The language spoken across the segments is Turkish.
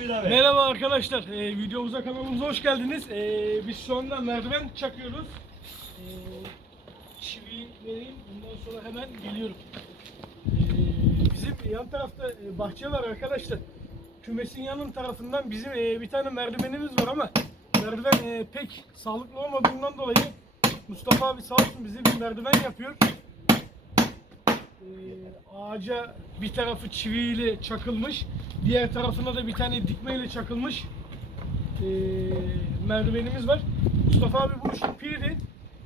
Merhaba arkadaşlar, ee, videomuza kanalımıza hoş geldiniz. Ee, biz şu anda merdiven çakıyoruz. Ee, çivi vereyim, ondan sonra hemen geliyorum. Ee, bizim yan tarafta e, bahçe var arkadaşlar. Kümesin yanın tarafından bizim e, bir tane merdivenimiz var ama merdiven e, pek sağlıklı olmadığından dolayı Mustafa abi sağ olsun bize bir merdiven yapıyor. Ee, ağaca bir tarafı çiviyle çakılmış, diğer tarafına da bir tane dikmeyle çakılmış ee, merdivenimiz var. Mustafa abi bu işin piri.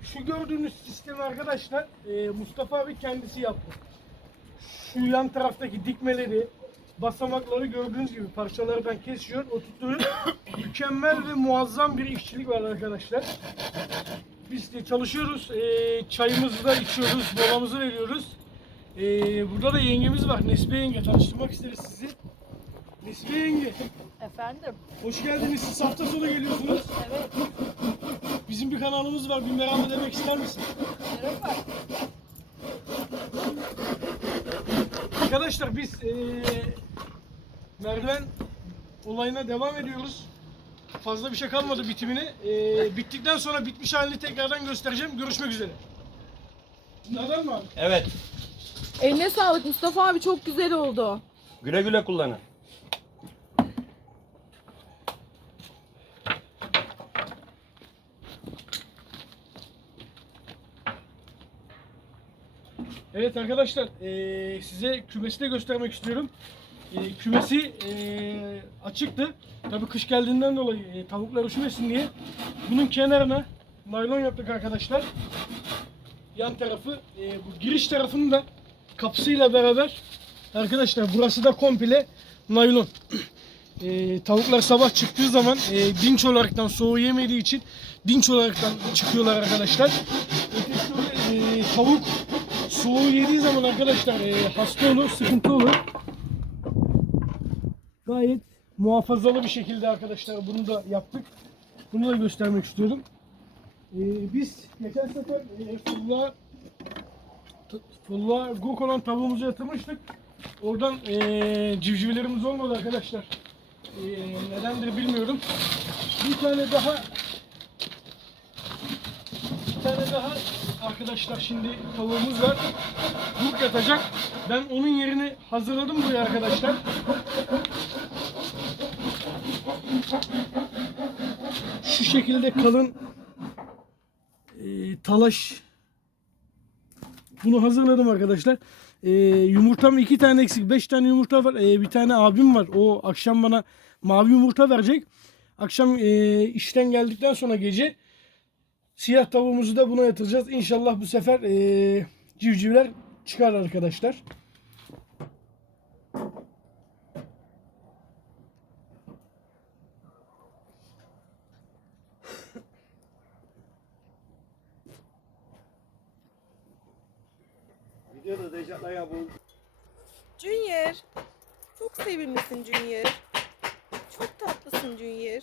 Şu gördüğünüz sistemi arkadaşlar ee, Mustafa abi kendisi yaptı. Şu yan taraftaki dikmeleri, basamakları gördüğünüz gibi parçalardan kesiyor, oturtuyor. Mükemmel ve muazzam bir işçilik var arkadaşlar. Biz de çalışıyoruz, ee, çayımızı da içiyoruz, molamızı veriyoruz. Ee, burada da yengemiz var. Nesbe yenge. Tanıştırmak isteriz sizi. Nesbe yenge. Efendim? Hoş geldiniz. Siz hafta sonu geliyorsunuz. Evet. Bizim bir kanalımız var. Bir merhaba demek ister misin? Merhaba. Arkadaşlar biz ee, merdiven olayına devam ediyoruz. Fazla bir şey kalmadı bitimine. Ee, bittikten sonra bitmiş halini tekrardan göstereceğim. Görüşmek üzere. Neden mi abi? Evet. Eline sağlık Mustafa abi çok güzel oldu. Güle güle kullanın. Evet arkadaşlar eee, size kümesi de göstermek istiyorum. Eee, kümesi eee, açıktı. Tabii kış geldiğinden dolayı eee, tavuklar üşümesin diye bunun kenarına naylon yaptık arkadaşlar. Yan tarafı eee, bu giriş tarafını da kapısıyla beraber arkadaşlar burası da komple naylon. Eee, tavuklar sabah çıktığı zaman eee, dinç olaraktan soğuğu yemediği için dinç olaraktan çıkıyorlar arkadaşlar. Eee, tavuk soğuğu yediği zaman arkadaşlar eee, hasta olur, sıkıntı olur. Gayet muhafazalı bir şekilde arkadaşlar bunu da yaptık. Bunu da göstermek istiyorum. Eee, biz geçen sefer eee fulluğa gok olan tavuğumuzu yatırmıştık. Oradan eee civcivlerimiz olmadı arkadaşlar. Eee, nedendir bilmiyorum. Bir tane daha bir tane daha arkadaşlar şimdi tavuğumuz var. Guk yatacak. Ben onun yerini hazırladım buraya arkadaşlar. Şu şekilde kalın eee, talaş bunu hazırladım arkadaşlar. Ee, yumurtam iki tane eksik. Beş tane yumurta var. Ee, bir tane abim var. O akşam bana mavi yumurta verecek. Akşam ee, işten geldikten sonra gece siyah tavuğumuzu da buna yatıracağız. İnşallah bu sefer ee, civcivler çıkar arkadaşlar. Videoda Dejat'la ya bu. Junior. Çok sevimlisin Junior. Çok tatlısın Junior.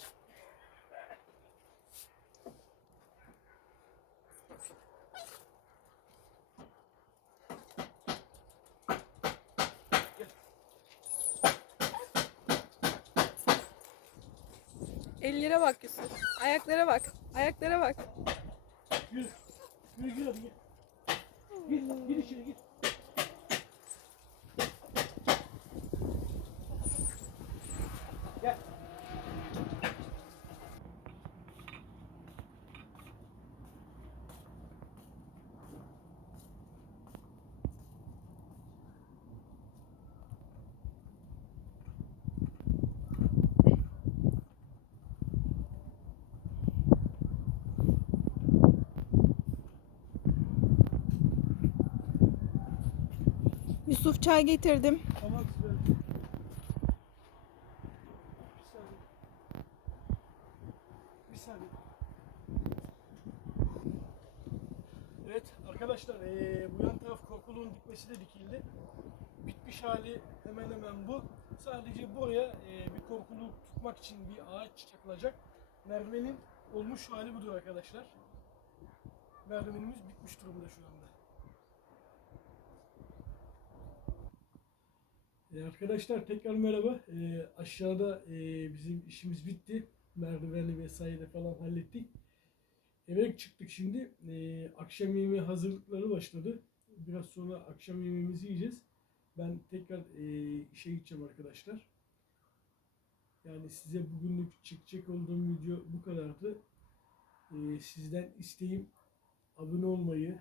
Ellere bak Yusuf. Ayaklara bak. Ayaklara bak. Yürü. Yürü gir hadi gir. Gir, içeri gir. Yusuf çay getirdim. Evet arkadaşlar eee, bu yan taraf korkuluğun dikmesi de dikildi. Bitmiş hali hemen hemen bu. Sadece buraya eee, bir korkuluğu tutmak için bir ağaç çakılacak. Merdivenin olmuş hali budur arkadaşlar. Merdivenimiz bitmiş durumda şu anda. E, arkadaşlar tekrar merhaba. E, aşağıda e, bizim işimiz bitti. Merdiveni vesaire falan hallettik. Eve çıktık şimdi. E, akşam yemeği hazırlıkları başladı. Biraz sonra akşam yemeğimizi yiyeceğiz. Ben tekrar e, işe gideceğim arkadaşlar. Yani size bugünlük çekecek olduğum video bu kadardı. E, sizden isteğim abone olmayı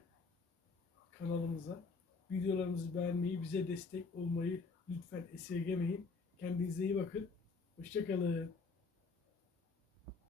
kanalımıza, videolarımızı beğenmeyi, bize destek olmayı lütfen esirgemeyin. Kendinize iyi bakın. Hoşçakalın.